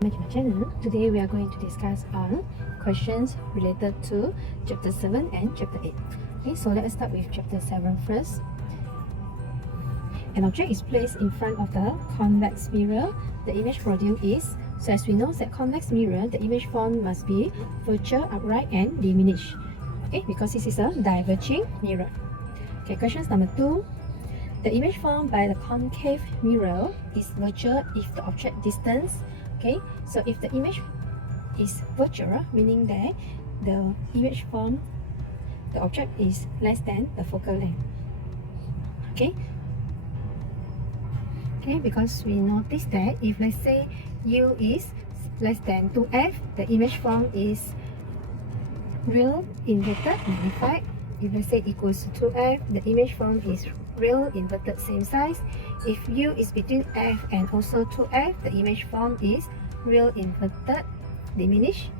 Back to my channel. Today we are going to discuss on questions related to chapter 7 and chapter 8. Okay, so let us start with chapter 7 first. An object is placed in front of the convex mirror. The image produced is, so as we know that convex mirror, the image form must be virtual, upright and diminished. Okay, because this is a diverging mirror. Okay, questions number 2. The image formed by the concave mirror is virtual if the object distance. Okay, so if the image is virtual, meaning that the image form, the object is less than the focal length. Okay, because we notice that if let's say u is less than 2f, the image form is real inverted magnified. If let's say equals to 2f, the image form is real inverted same size. If u is between f and also 2f, the image form is real inverted diminished.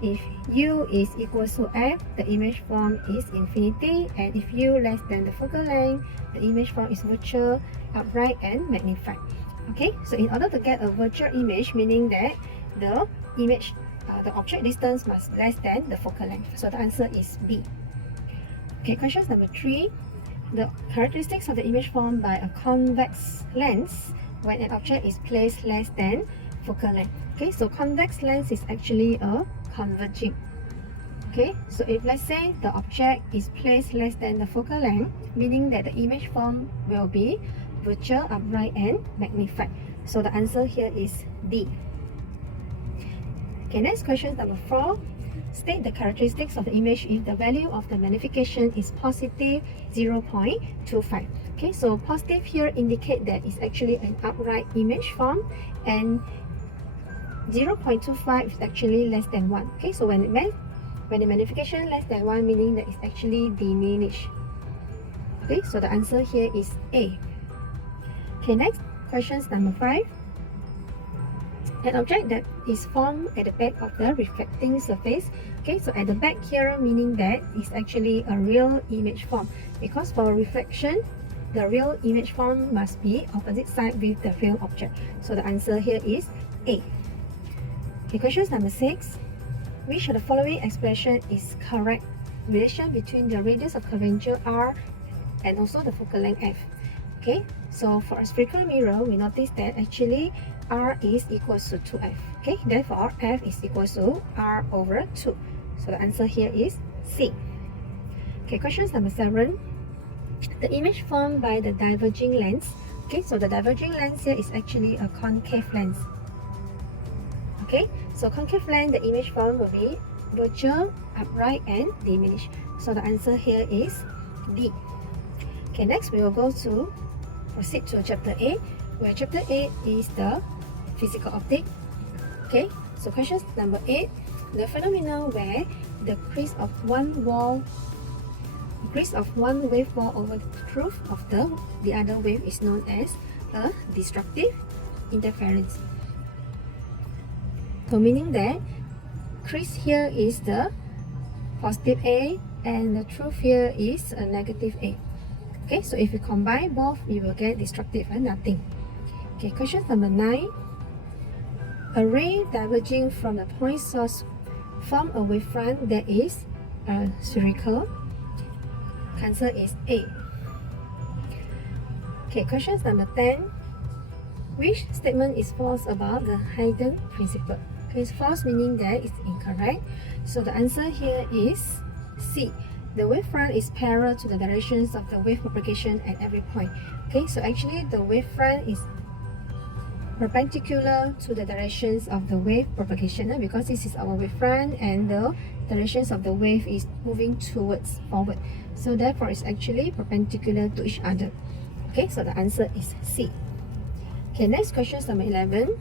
If u is equals to f, the image form is infinity, and if u less than the focal length, the image form is virtual, upright and magnified. Okay, so in order to get a virtual image, meaning that the image, the object distance must less than the focal length. So the answer is B. Okay, questions number 3. The characteristics of the image formed by a convex lens when an object is placed less than focal length. Okay, so convex lens is actually a converging. Okay, so if let's say the object is placed less than the focal length, meaning that the image form will be virtual, upright and magnified. So the answer here is D. Okay, next question number 4. State the characteristics of the image if the value of the magnification is positive 0.25. Okay, so positive here indicate that it's actually an upright image form, and 0.25 is actually less than 1. Okay, so when the magnification less than 1, meaning that it's actually diminished. Okay, so the answer here is A. Okay, next questions number 5. An object that is formed at the back of the reflecting surface. Okay, so at the back here, meaning that it's actually a real image form, because for reflection, the real image form must be opposite side with the real object. So the answer here is A. Okay, questions number 6. Which of the following expression is correct? Relation between the radius of curvature R and also the focal length F. Okay, so for a spherical mirror, we notice that actually R is equals to 2F. Okay, therefore F is equals to R over 2. So the answer here is C. Okay, questions number 7. The image formed by the diverging lens. Okay, so the diverging lens here is actually a concave lens. Okay, so concave lens, the image form will be virtual, upright and diminished. So the answer here is D. Okay, next we will proceed to chapter 8, where chapter 8 is the physical optics. Okay, so questions number 8. The phenomenon where the crease of one wave ball over the truth of the other wave is known as a destructive interference. So meaning that crease here is the positive A and the truth here is a negative A. Okay, so if you combine both, you will get destructive and nothing. Okay, question number 9. A ray diverging from the point source form a wavefront that is spherical. Answer is A. Okay, question number 10. Which statement is false about the hidden principle? Okay, it's false meaning that it's incorrect. So the answer here is C. The wavefront is parallel to the directions of the wave propagation at every point. Okay, so actually the wavefront is perpendicular to the directions of the wave propagation, because this is our wavefront and the directions of the wave is moving towards forward. So therefore it's actually perpendicular to each other. Okay, so the answer is C. Okay, next question number 11.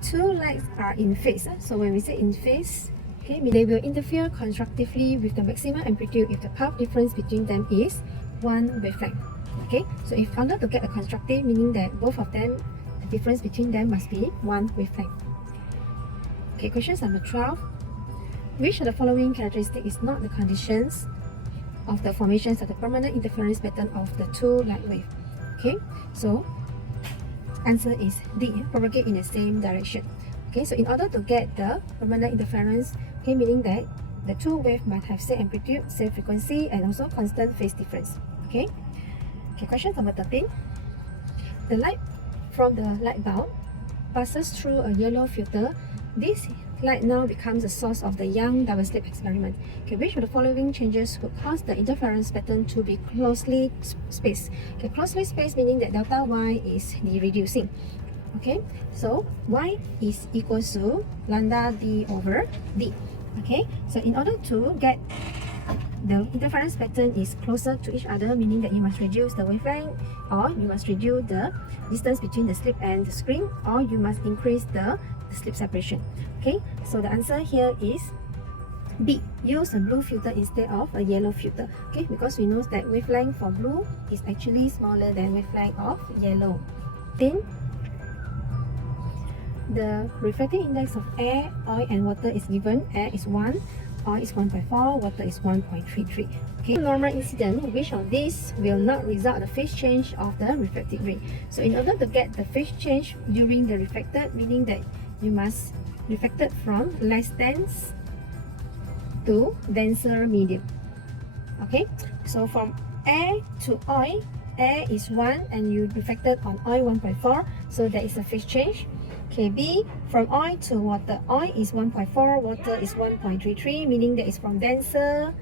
Two lights are in phase. So when we say in phase, okay, they will interfere constructively with the maximum amplitude if the path difference between them is 1 wavelength. Okay, so if found out to get a constructive, meaning that both of them, the difference between them must be 1 wavelength. Okay, question number 12. Which of the following characteristic is not the conditions of the formations of the permanent interference pattern of the two light waves? Okay, so answer is D, propagate in the same direction. Okay, so in order to get the permanent interference, okay, meaning that the two waves must have same amplitude, same frequency, and also constant phase difference. Okay. Okay, question number 13. The light from the light bulb passes through a yellow filter. This light now becomes the source of the Young double slit experiment. Okay, which of the following changes would cause the interference pattern to be closely spaced? Okay, closely spaced meaning that delta Y is the reducing. Okay, so Y is equals to lambda D over D. Okay, so in order to get the interference pattern is closer to each other, meaning that you must reduce the wavelength, or you must reduce the distance between the slit and the screen, or you must increase the slit separation. Okay, so the answer here is B. Use a blue filter instead of a yellow filter. Okay, because we know that wavelength for blue is actually smaller than wavelength of yellow. Then the refractive index of air, oil, and water is given. Air is 1, oil is 1.4, water is 1.33. Okay, normal incident, which of these will not result in the phase change of the refracted ray? So in order to get the phase change during the refracted, meaning that you must refracted from less dense to denser medium. Okay, so from air to oil, air is 1 and you refracted on oil 1.4, so there is a phase change. Okay, B, from oil to water, oil is 1.4, water is 1.33, meaning that it's from denser,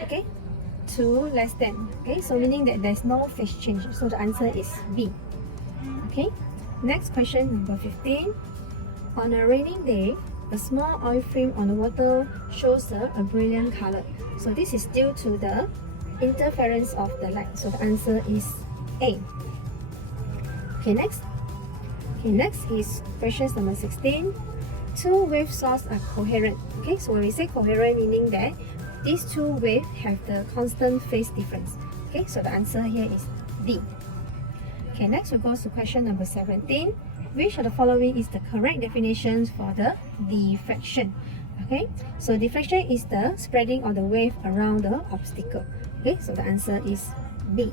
okay, to less than. Okay, so meaning that there's no phase change, so the answer is B. Okay, next question, number 15. On a raining day, a small oil film on the water shows a brilliant color. So this is due to the interference of the light. So the answer is A. Okay, next. Okay, next is question number 16. Two wave sources are coherent. Okay, so when we say coherent, meaning that these two waves have the constant phase difference. Okay, so the answer here is D. Okay, next we go to question number 17. Which of the following is the correct definition for the diffraction? Okay, so diffraction is the spreading of the wave around the obstacle. Okay, so the answer is B.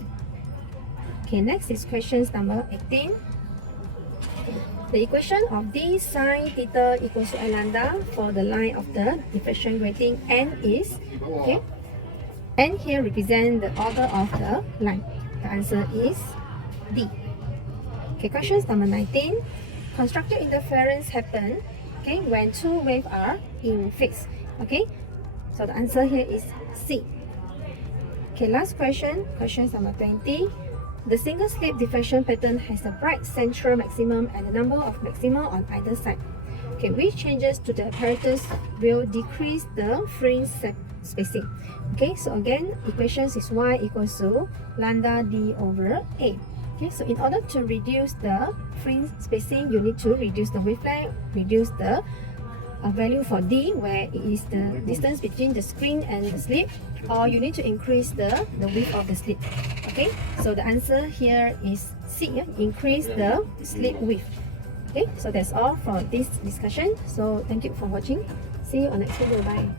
Okay, next is questions number 18. The equation of d sine theta equals to L lambda for the line of the diffraction grating N is, okay, N here represent the order of the line. The answer is D. Okay, questions number 19. Constructive interference happen, okay, when two waves are in phase. Okay, so the answer here is C. Okay, last question, questions number 20. The single slit diffraction pattern has a bright central maximum and a number of maxima on either side. Okay, which changes to the apparatus will decrease the fringe spacing. Okay, so again, equations is Y equals to lambda D over A. Okay, so in order to reduce the fringe spacing, you need to reduce the wavelength, reduce the value for D, where it is the distance between the screen and the slit, or you need to increase the width of the slit. Okay, so the answer here is C, increase the slit width. Okay, so that's all for this discussion. So thank you for watching. See you on next video. Bye.